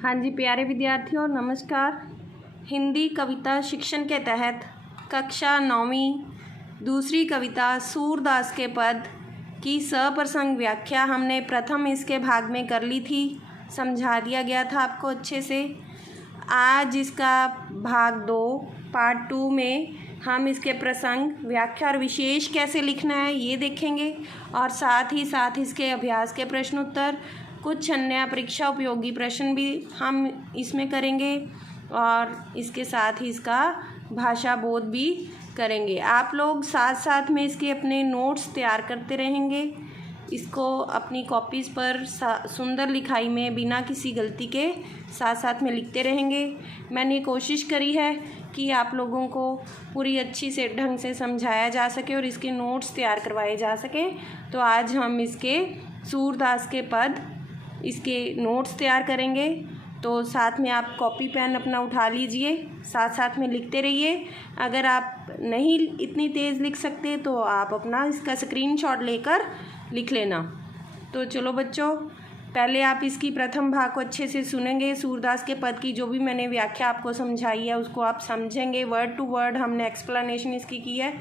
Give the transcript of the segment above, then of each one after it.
हाँ जी प्यारे विद्यार्थियों, नमस्कार। हिंदी कविता शिक्षण के तहत कक्षा 9वीं दूसरी कविता सूरदास के पद की सप्रसंग व्याख्या हमने प्रथम इसके भाग में कर ली थी, समझा दिया गया था आपको अच्छे से। आज इसका भाग 2 पार्ट 2 में हम इसके प्रसंग, व्याख्या और विशेष कैसे लिखना है ये देखेंगे, और साथ ही साथ इसके अभ्यास के प्रश्न उत्तर, कुछ अन्य परीक्षा उपयोगी प्रश्न भी हम इसमें करेंगे, और इसके साथ ही इसका भाषा बोध भी करेंगे। आप लोग साथ साथ में इसके अपने नोट्स तैयार करते रहेंगे, इसको अपनी कॉपीज़ पर सुंदर लिखाई में बिना किसी गलती के साथ साथ में लिखते रहेंगे। मैंने कोशिश करी है कि आप लोगों को पूरी अच्छी से ढंग से समझाया जा सके और इसके नोट्स तैयार करवाए जा सकें। तो आज हम इसके सूरदास के पद, इसके नोट्स तैयार करेंगे। तो साथ में आप कॉपी पेन अपना उठा लीजिए, साथ साथ में लिखते रहिए। अगर आप नहीं इतनी तेज़ लिख सकते तो आप अपना इसका स्क्रीनशॉट लेकर लिख लेना। तो चलो बच्चों, पहले आप इसकी प्रथम भाग को अच्छे से सुनेंगे। सूरदास के पद की जो भी मैंने व्याख्या आपको समझाई है उसको आप समझेंगे, वर्ड टू वर्ड हमने एक्सप्लेनेशन इसकी की है,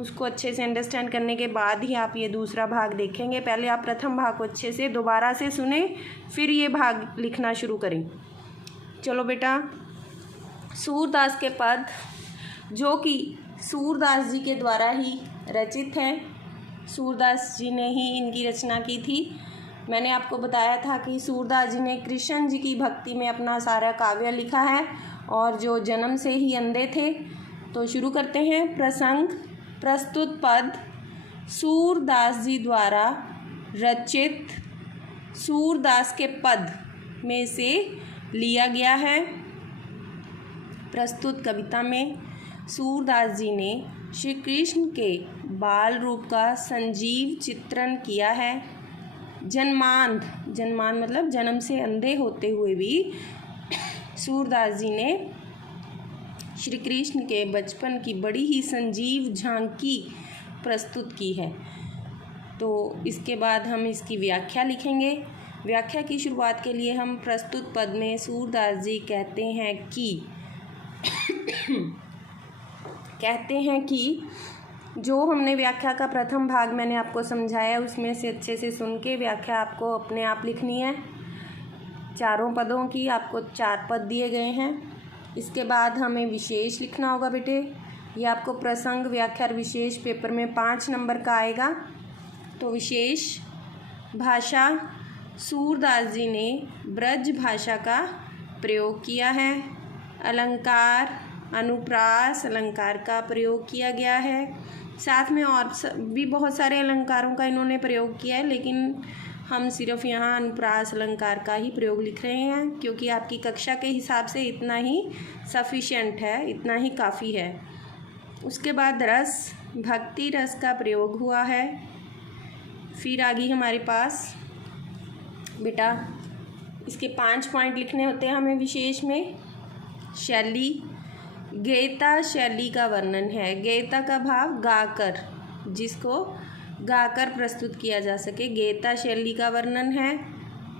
उसको अच्छे से अंडरस्टैंड करने के बाद ही आप ये दूसरा भाग देखेंगे। पहले आप प्रथम भाग को अच्छे से दोबारा से सुने, फिर ये भाग लिखना शुरू करें। चलो बेटा, सूरदास के पद जो कि सूरदास जी के द्वारा ही रचित हैं, सूरदास जी ने ही इनकी रचना की थी। मैंने आपको बताया था कि सूरदास जी ने कृष्ण जी की भक्ति में अपना सारा काव्य लिखा है और जो जन्म से ही अंधे थे। तो शुरू करते हैं। प्रसंग, प्रस्तुत पद सूरदास जी द्वारा रचित सूरदास के पद में से लिया गया है। प्रस्तुत कविता में सूरदास जी ने श्री कृष्ण के बाल रूप का संजीव चित्रण किया है। जन्मांध मतलब जन्म से अंधे होते हुए भी सूरदास जी ने श्री कृष्ण के बचपन की बड़ी ही संजीव झांकी प्रस्तुत की है। तो इसके बाद हम इसकी व्याख्या लिखेंगे। व्याख्या की शुरुआत के लिए हम प्रस्तुत पद में सूरदास जी कहते हैं कि जो हमने व्याख्या का प्रथम भाग मैंने आपको समझाया उसमें से अच्छे से सुन के व्याख्या आपको अपने आप लिखनी है। चारों पदों की आपको 4 पद दिए गए हैं। इसके बाद हमें विशेष लिखना होगा बेटे। ये आपको प्रसंग, व्याख्या और विशेष पेपर में 5 नंबर का आएगा। तो विशेष भाषा, सूरदास जी ने ब्रज भाषा का प्रयोग किया है। अलंकार, अनुप्रास अलंकार का प्रयोग किया गया है। साथ में और भी बहुत सारे अलंकारों का इन्होंने प्रयोग किया है, लेकिन हम सिर्फ यहाँ अनुप्रास अलंकार का ही प्रयोग लिख रहे हैं, क्योंकि आपकी कक्षा के हिसाब से इतना ही सफिशिएंट है, इतना ही काफ़ी है। उसके बाद रस, भक्ति रस का प्रयोग हुआ है। फिर आगे हमारे पास बेटा इसके 5 पॉइंट लिखने होते हैं हमें विशेष में। शैली, गेयता शैली का वर्णन है। गेयता का भाव गाकर, जिसको गाकर प्रस्तुत किया जा सके, गेयता शैली का वर्णन है।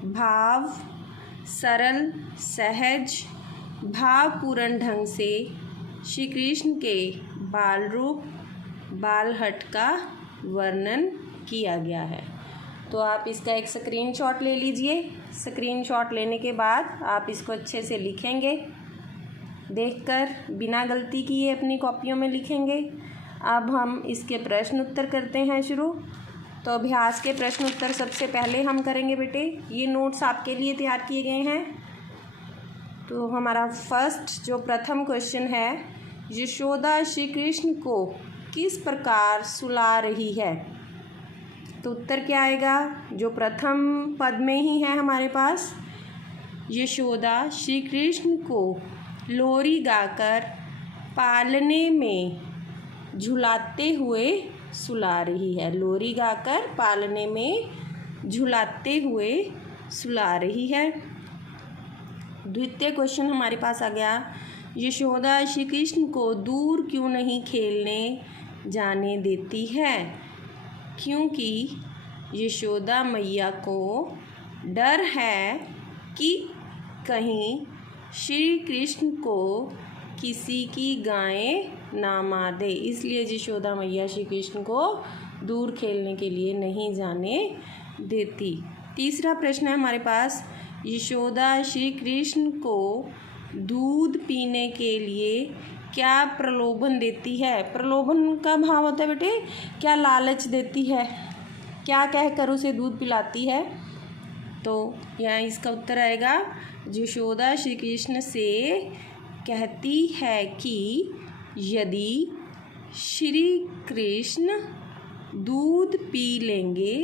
भाव, सरल, सहज, भावपूर्ण ढंग से श्री कृष्ण के बाल रूप, बालहट का वर्णन किया गया है। तो आप इसका एक स्क्रीनशॉट ले लीजिए। स्क्रीनशॉट लेने के बाद आप इसको अच्छे से लिखेंगे, देखकर बिना गलती किए अपनी कॉपियों में लिखेंगे। अब हम इसके प्रश्न उत्तर करते हैं शुरू। तो अभ्यास के प्रश्न उत्तर सबसे पहले हम करेंगे बेटे। ये नोट्स आपके लिए तैयार किए गए हैं। तो हमारा फर्स्ट जो प्रथम क्वेश्चन है, यशोदा श्री कृष्ण को किस प्रकार सुला रही है? तो उत्तर क्या आएगा? जो प्रथम पद में ही है हमारे पास, यशोदा श्री कृष्ण को लोरी गाकर पालने में झुलाते हुए सुला रही है। लोरी गाकर पालने में झुलाते हुए सुला रही है। द्वितीय क्वेश्चन हमारे पास आ गया, यशोदा श्री कृष्ण को दूर क्यों नहीं खेलने जाने देती है? क्योंकि यशोदा मैया को डर है कि कहीं श्री कृष्ण को किसी की गाय ना मार दे, इसलिए यशोदा मैया श्री कृष्ण को दूर खेलने के लिए नहीं जाने देती। तीसरा प्रश्न है हमारे पास, यशोदा श्री कृष्ण को दूध पीने के लिए क्या प्रलोभन देती है। प्रलोभन का भाव होता है बेटे क्या लालच देती है, क्या कहकर उसे दूध पिलाती है। तो यहाँ इसका उत्तर आएगा, यशोदा श्री कृष्ण से कहती है कि यदि श्री कृष्ण दूध पी लेंगे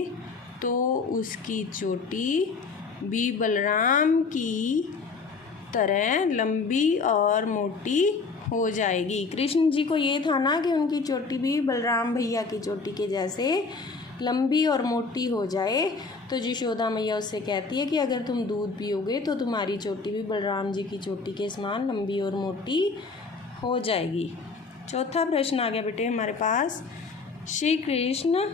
तो उसकी चोटी भी बलराम की तरह लंबी और मोटी हो जाएगी। कृष्ण जी को ये था ना कि उनकी चोटी भी बलराम भैया की चोटी के जैसे लंबी और मोटी हो जाए। तो यशोदा मैया उससे कहती है कि अगर तुम दूध पियोगे तो तुम्हारी चोटी भी बलराम जी की चोटी के समान लंबी और मोटी हो जाएगी। चौथा प्रश्न आ गया बेटे हमारे पास, श्री कृष्ण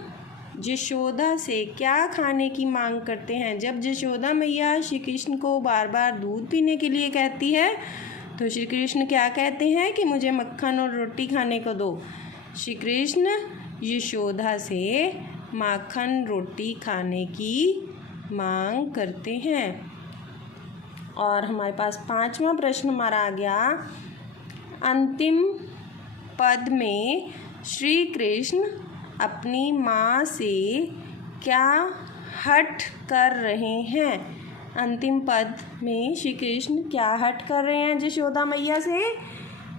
यशोदा से क्या खाने की मांग करते हैं। जब यशोदा मैया श्री कृष्ण को बार बार दूध पीने के लिए कहती है तो श्री कृष्ण क्या कहते हैं कि मुझे मक्खन और रोटी खाने को दो। श्री कृष्ण यशोदा से माखन रोटी खाने की मांग करते हैं। और हमारे पास पांचवा प्रश्न हमारा आ गया, अंतिम पद में श्री कृष्ण अपनी माँ से क्या हठ कर रहे हैं। अंतिम पद में श्री कृष्ण क्या हठ कर रहे हैं यशोदा मैया से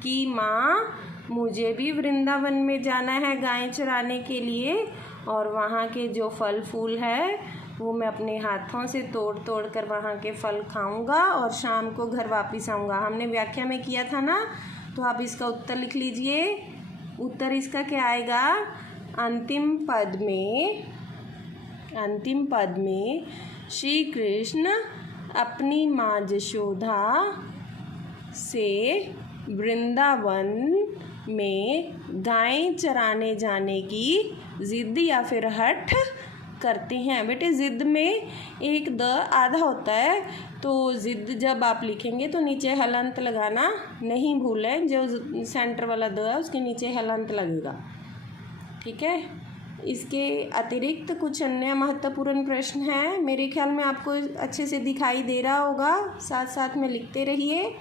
कि माँ मुझे भी वृंदावन में जाना है गाय चराने के लिए, और वहाँ के जो फल फूल है वो मैं अपने हाथों से तोड़ तोड़ कर वहाँ के फल खाऊंगा और शाम को घर वापस आऊँगा। हमने व्याख्या में किया था ना, तो आप इसका उत्तर लिख लीजिए। उत्तर इसका क्या आएगा, अंतिम पद में श्री कृष्ण अपनी माँ यशोदा से वृंदावन में गाय चराने जाने की जिद या फिर हठ करते हैं। बेटे जिद में एक द आधा होता है, तो जिद जब आप लिखेंगे तो नीचे हलंत लगाना नहीं भूलें, जो सेंटर वाला द है उसके नीचे हलंत लगेगा, ठीक है। इसके अतिरिक्त कुछ अन्य महत्वपूर्ण प्रश्न हैं, मेरे ख्याल में आपको अच्छे से दिखाई दे रहा होगा, साथ साथ में लिखते रहिए।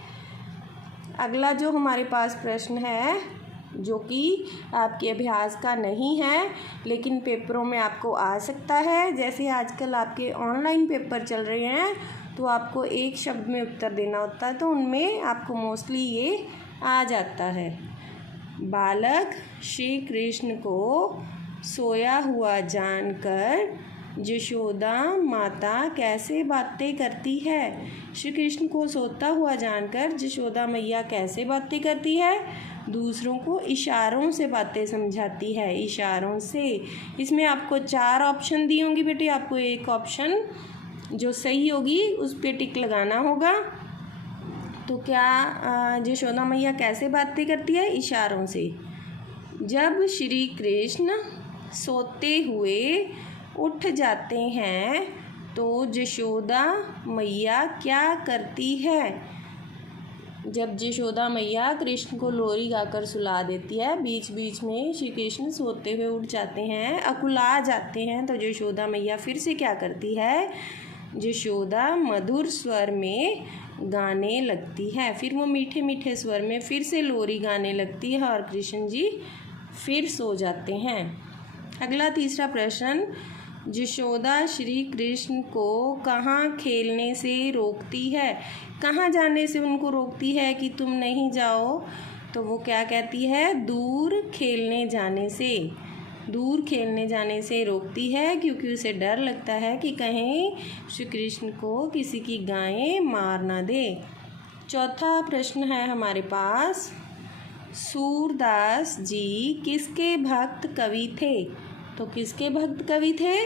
अगला जो हमारे पास प्रश्न है जो कि आपके अभ्यास का नहीं है लेकिन पेपरों में आपको आ सकता है, जैसे आजकल आपके ऑनलाइन पेपर चल रहे हैं तो आपको एक शब्द में उत्तर देना होता है, तो उनमें आपको मोस्टली ये आ जाता है। बालक श्री कृष्ण को सोया हुआ जानकर यशोदा माता कैसे बातें करती है। श्री कृष्ण को सोता हुआ जानकर यशोदा मैया कैसे बातें करती है, दूसरों को इशारों से बातें समझाती है, इशारों से। इसमें आपको 4 ऑप्शन दी होंगी बेटे, आपको एक ऑप्शन जो सही होगी उस पर टिक लगाना होगा। तो क्या यशोदा मैया कैसे बातें करती है, इशारों से। जब श्री कृष्ण सोते हुए उठ जाते हैं तो यशोदा मैया क्या करती है। जब यशोदा मैया कृष्ण को लोरी गाकर सुला देती है, बीच बीच में श्री कृष्ण सोते हुए उठ जाते हैं, अकुला जाते हैं, तो यशोदा मैया फिर से क्या करती है, यशोदा मधुर स्वर में गाने लगती है। फिर वो मीठे मीठे स्वर में फिर से लोरी गाने लगती है और कृष्ण जी फिर सो जाते हैं। अगला तीसरा प्रश्न, यशोदा श्री कृष्ण को कहाँ खेलने से रोकती है, कहाँ जाने से उनको रोकती है कि तुम नहीं जाओ, तो वो क्या कहती है, दूर खेलने जाने से। दूर खेलने जाने से रोकती है क्योंकि उसे डर लगता है कि कहीं श्री कृष्ण को किसी की गायें मार ना दे। चौथा प्रश्न है हमारे पास, सूरदास जी किसके भक्त कवि थे। तो किसके भक्त कवि थे,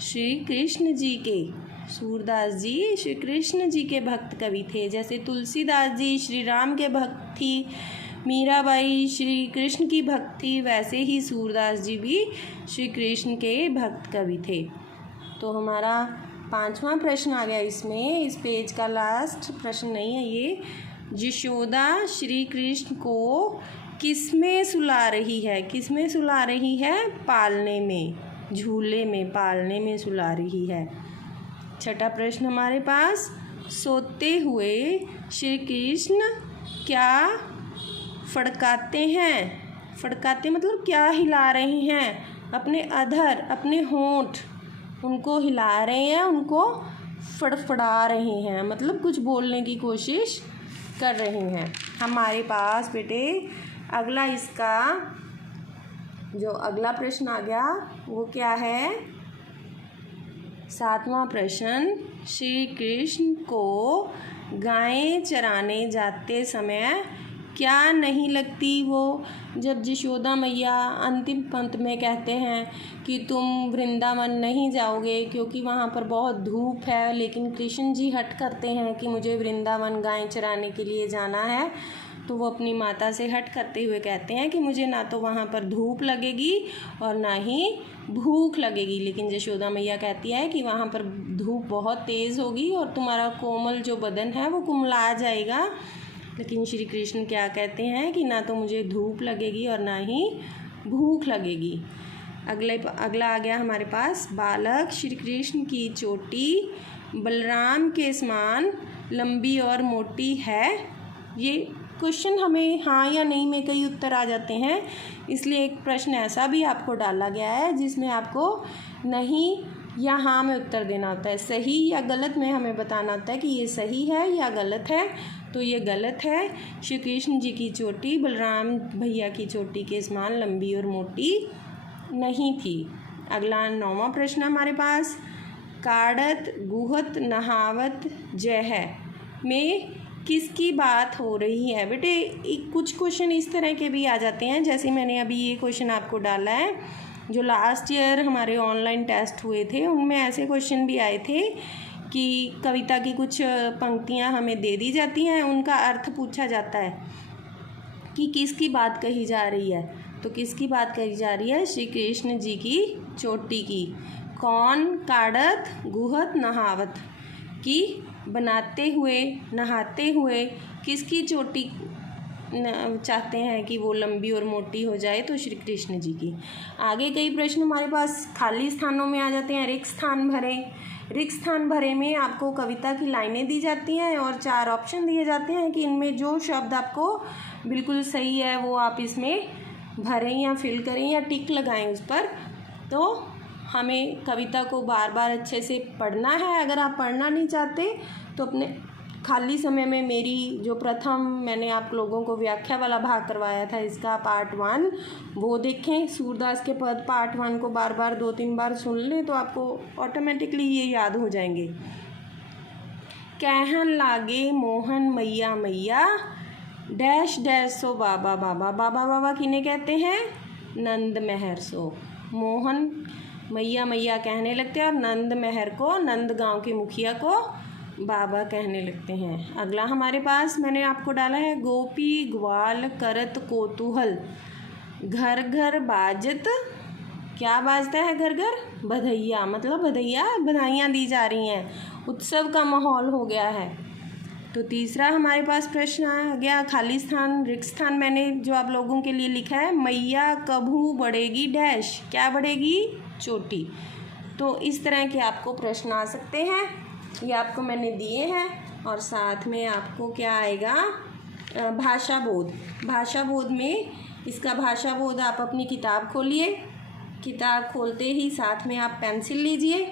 श्री कृष्ण जी के। सूरदास जी श्री कृष्ण जी के भक्त कवि थे। जैसे तुलसीदास जी श्री राम के भक्त थी, मीराबाई श्री कृष्ण की भक्त थी, वैसे ही सूरदास जी भी श्री कृष्ण के भक्त कवि थे। तो हमारा 5वां प्रश्न आ गया इसमें, इस पेज का लास्ट प्रश्न नहीं है ये। यशोदा श्री कृष्ण को किसमें सुला रही है? किसमें सुला रही है? पालने में, झूले में, पालने में सुला रही है। छठा प्रश्न हमारे पास, सोते हुए श्री कृष्ण क्या फड़काते हैं? फड़काते मतलब क्या हिला रहे हैं? अपने अधर, अपने होंठ, उनको हिला रहे हैं, उनको फड़फड़ा रहे हैं, मतलब कुछ बोलने की कोशिश कर रहे हैं। हमारे पास बेटे अगला इसका जो अगला प्रश्न आ गया वो क्या है? 7वां प्रश्न, श्री कृष्ण को गायें चराने जाते समय क्या नहीं लगती वो? जब यशोदा मैया अंतिम पंक्ति में कहते हैं कि तुम वृंदावन नहीं जाओगे क्योंकि वहाँ पर बहुत धूप है, लेकिन कृष्ण जी हट करते हैं कि मुझे वृंदावन गायें चराने के लिए जाना है, तो वो अपनी माता से हट करते हुए कहते हैं कि मुझे ना तो वहाँ पर धूप लगेगी और ना ही भूख लगेगी। लेकिन यशोदा मैया कहती है कि वहाँ पर धूप बहुत तेज़ होगी और तुम्हारा कोमल जो बदन है वो कुम्हला जाएगा। लेकिन श्री कृष्ण क्या कहते हैं कि ना तो मुझे धूप लगेगी और ना ही भूख लगेगी। अगला आ गया हमारे पास, बालक श्री कृष्ण की चोटी बलराम के समान लंबी और मोटी है। ये क्वेश्चन हमें हाँ या नहीं में कई उत्तर आ जाते हैं, इसलिए एक प्रश्न ऐसा भी आपको डाला गया है जिसमें आपको नहीं या हाँ में उत्तर देना होता है। सही या गलत में हमें बताना होता है कि ये सही है या गलत है। तो ये गलत है, श्री कृष्ण जी की चोटी बलराम भैया की चोटी के समान लंबी और मोटी नहीं थी। अगला 9वां प्रश्न हमारे पास, काढ़त गुहत नहावत जय है में किसकी बात हो रही है? बेटे कुछ क्वेश्चन इस तरह के भी आ जाते हैं, जैसे मैंने अभी ये क्वेश्चन आपको डाला है, जो लास्ट ईयर हमारे ऑनलाइन टेस्ट हुए थे उनमें ऐसे क्वेश्चन भी आए थे कि कविता की कुछ पंक्तियाँ हमें दे दी जाती हैं, उनका अर्थ पूछा जाता है कि किसकी बात कही जा रही है। तो किसकी बात कही जा रही है? श्री कृष्ण जी की चोटी की। कौन काढ़त गुहत नहावत की बनाते हुए, नहाते हुए किसकी चोटी चाहते हैं कि वो लंबी और मोटी हो जाए? तो श्री कृष्ण जी की। आगे कई प्रश्न हमारे पास खाली स्थानों में आ जाते हैं। रिक्त स्थान भरे, रिक्त स्थान भरे में आपको कविता की लाइनें दी जाती हैं और 4 ऑप्शन दिए जाते हैं कि इनमें जो शब्द आपको बिल्कुल सही है वो आप इसमें भरें या फिल करें या टिक लगाएं उस पर। तो हमें कविता को बार बार अच्छे से पढ़ना है। अगर आप पढ़ना नहीं चाहते तो अपने खाली समय में मेरी जो प्रथम मैंने आप लोगों को व्याख्या वाला भाग करवाया था इसका पार्ट 1 वो देखें। सूरदास के पद पार्ट 1 को बार बार 2-3 बार सुन लें तो आपको ऑटोमेटिकली ये याद हो जाएंगे। कहन लागे मोहन मैया मैया डैश डैश सो बाबा बाबा। बाबा बाबा किन्हें कहते हैं? नंद महर सो। मोहन मैया मैया कहने लगते हैं और नंद महर को, नंद गांव के मुखिया को बाबा कहने लगते हैं। अगला हमारे पास मैंने आपको डाला है, गोपी ग्वाल करत कोतूहल घर घर बाजत। क्या बाजता है घर घर? बधैया, मतलब बधाइयाँ दी जा रही हैं, उत्सव का माहौल हो गया है। तो तीसरा हमारे पास प्रश्न आ गया, खाली स्थान रिक्त स्थान मैंने जो आप लोगों के लिए लिखा है, मैया कभू बढ़ेगी डैश। क्या बढ़ेगी? चोटी। तो इस तरह के आपको प्रश्न आ सकते हैं, ये आपको मैंने दिए हैं। और साथ में आपको क्या आएगा? भाषा बोध। भाषा बोध में इसका भाषा बोध आप अपनी किताब खोलिए, किताब खोलते ही साथ में आप पेंसिल लीजिए,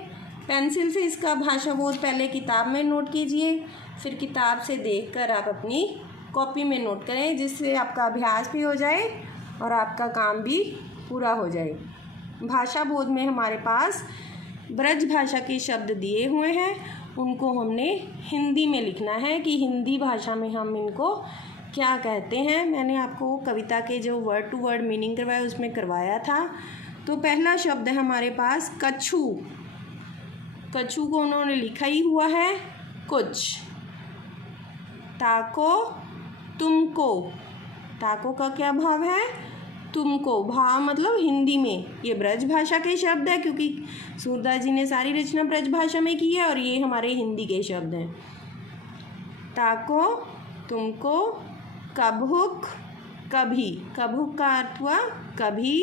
पेंसिल से इसका भाषा बोध पहले किताब में नोट कीजिए, फिर किताब से देखकर आप अपनी कॉपी में नोट करें, जिससे आपका अभ्यास भी हो जाए और आपका काम भी पूरा हो जाए। भाषा बोध में हमारे पास ब्रज भाषा के शब्द दिए हुए हैं, उनको हमने हिंदी में लिखना है कि हिंदी भाषा में हम इनको क्या कहते हैं। मैंने आपको कविता के जो वर्ड टू वर्ड मीनिंग करवाया उसमें करवाया था। तो पहला शब्द है हमारे पास कछु। कछु को उन्होंने लिखा ही हुआ है कुछ। ताको तुमको, ताको का क्या भाव है? तुमको, भा मतलब हिंदी में, ये ब्रज भाषा के शब्द है क्योंकि सूरदास जी ने सारी रचना ब्रज भाषा में की है और ये हमारे हिंदी के शब्द हैं। ताको, तुमको, कभुक, कभी, कभुक का अर्थ हुआ कभी,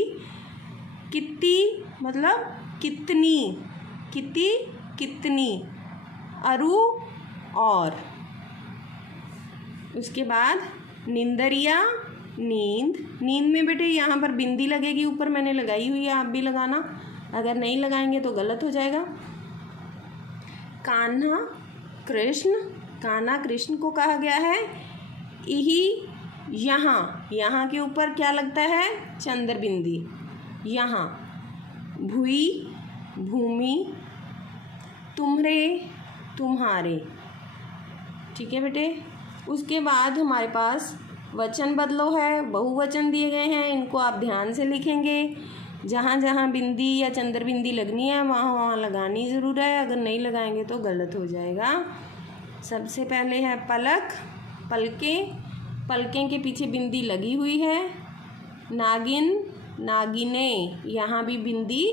कित्ती मतलब कितनी, किति कितनी, अरु और। उसके बाद निंदरिया, नींद, नींद में बेटे यहाँ पर बिंदी लगेगी, ऊपर मैंने लगाई हुई है, आप भी लगाना, अगर नहीं लगाएंगे तो गलत हो जाएगा। कान्हा, कृष्ण, कान्हा कृष्ण को कहा गया है। इही, यहाँ, यहाँ के ऊपर क्या लगता है, चंद्र बिंदी, यहाँ। भुई, भूमि, तुम्हरे, तुम्हारे, ठीक है बेटे। उसके बाद हमारे पास वचन बदलो है, बहुवचन दिए गए हैं, इनको आप ध्यान से लिखेंगे। जहाँ जहाँ बिंदी या चंद्र बिंदी लगनी है वहाँ वहाँ लगानी ज़रूर है, अगर नहीं लगाएंगे तो गलत हो जाएगा। सबसे पहले है पलक, पलकें, पलकें के पीछे बिंदी लगी हुई है। नागिन, नागिने, यहाँ भी बिंदी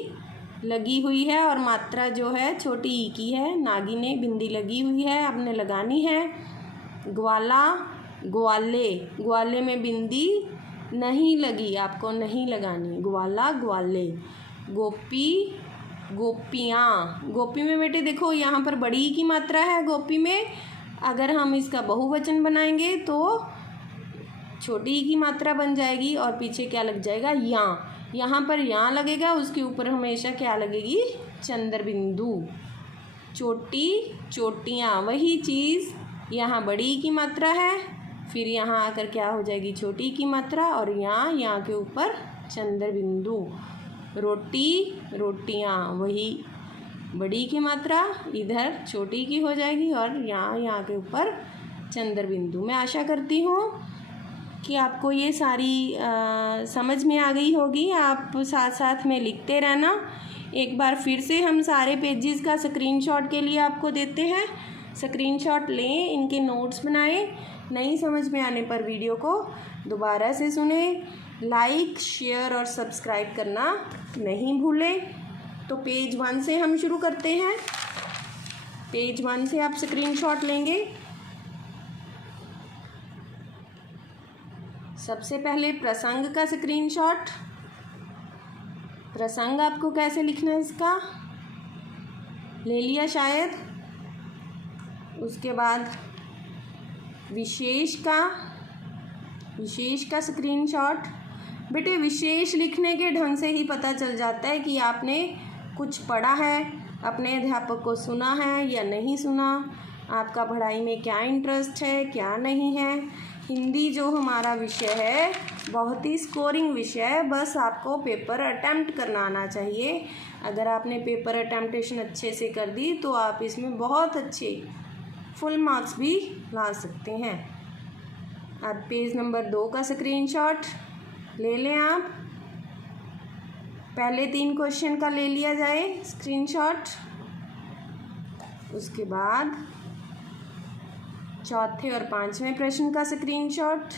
लगी हुई है और मात्रा जो है छोटी ई की है। नागिने बिंदी लगी हुई है, आपने लगानी है। ग्वाला, ग्वाले, ग्वाले में बिंदी नहीं लगी, आपको नहीं लगानी, ग्वाला ग्वाले। गोपी, गोपियाँ, गोपी में बेटे देखो यहाँ पर बड़ी ई की मात्रा है गोपी में, अगर हम इसका बहुवचन बनाएंगे तो छोटी ई की मात्रा बन जाएगी और पीछे क्या लग जाएगा, यहाँ, यहाँ पर यहाँ लगेगा, उसके ऊपर हमेशा क्या लगेगी, चंद्र बिंदु। चोटी, चोटियाँ, वही चीज़, यहाँ बड़ी की मात्रा है, फिर यहाँ आकर क्या हो जाएगी, छोटी की मात्रा, और यहाँ के ऊपर चंद्र बिंदु। रोटी, रोटियाँ, वही बड़ी की मात्रा इधर छोटी की हो जाएगी और यहाँ के ऊपर चंद्र बिंदु। मैं आशा करती हूँ कि आपको ये सारी समझ में आ गई होगी। आप साथ साथ में लिखते रहना। एक बार फिर से हम सारे पेजेस का स्क्रीनशॉट के लिए आपको देते हैं, स्क्रीनशॉट लें, इनके नोट्स बनाएं। नहीं समझ में आने पर वीडियो को दोबारा से सुने, लाइक शेयर और सब्सक्राइब करना नहीं भूलें। तो पेज 1 से हम शुरू करते हैं। पेज 1 से आप स्क्रीनशॉट लेंगे। सबसे पहले प्रसंग का स्क्रीनशॉट। प्रसंग आपको कैसे लिखना है इसका ले लिया शायद। उसके बाद विशेष का स्क्रीनशॉट। बेटे विशेष लिखने के ढंग से ही पता चल जाता है कि आपने कुछ पढ़ा है, अपने अध्यापक को सुना है या नहीं सुना, आपका पढ़ाई में क्या इंटरेस्ट है क्या नहीं है। हिंदी जो हमारा विषय है बहुत ही स्कोरिंग विषय है, बस आपको पेपर अटेम्प्ट करना आना चाहिए। अगर आपने पेपर अटेम्प्टेशन अच्छे से कर दी तो आप इसमें बहुत अच्छे फुल मार्क्स भी ला सकते हैं। अब पेज नंबर 2 का स्क्रीनशॉट ले लें आप। पहले 3 क्वेश्चन का ले लिया जाए स्क्रीनशॉट। उसके बाद चौथे और 5वें प्रश्न का स्क्रीनशॉट।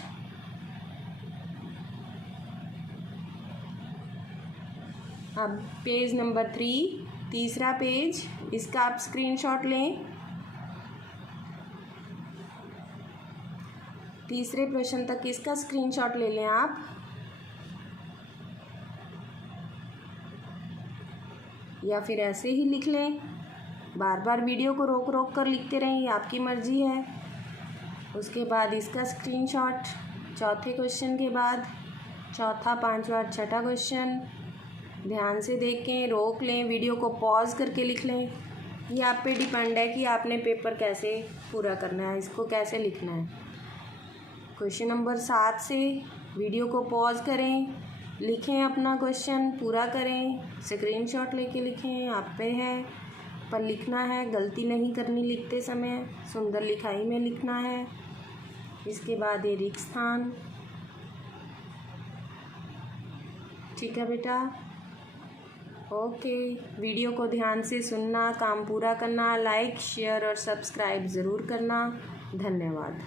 अब पेज नंबर 3, तीसरा पेज, इसका आप स्क्रीनशॉट लें। तीसरे प्रश्न तक इसका स्क्रीनशॉट ले लें आप। या फिर ऐसे ही लिख लें, बार बार वीडियो को रोक रोक कर लिखते रहें, ये आपकी मर्ज़ी है। उसके बाद इसका स्क्रीनशॉट चौथे क्वेश्चन के बाद, चौथा, 5वां, 6ठा क्वेश्चन। ध्यान से देखें, रोक लें, वीडियो को पॉज करके लिख लें। ये आप पे डिपेंड है कि आपने पेपर कैसे पूरा करना है, इसको कैसे लिखना है। क्वेश्चन नंबर 7 से वीडियो को पॉज करें, लिखें अपना क्वेश्चन पूरा करें, स्क्रीनशॉट लेके लिखें, आप पे है, पर लिखना है, गलती नहीं करनी लिखते समय, सुंदर लिखाई में लिखना है। इसके बाद ये रिक्त स्थान। ठीक है बेटा, ओके। वीडियो को ध्यान से सुनना, काम पूरा करना, लाइक शेयर और सब्सक्राइब ज़रूर करना। धन्यवाद।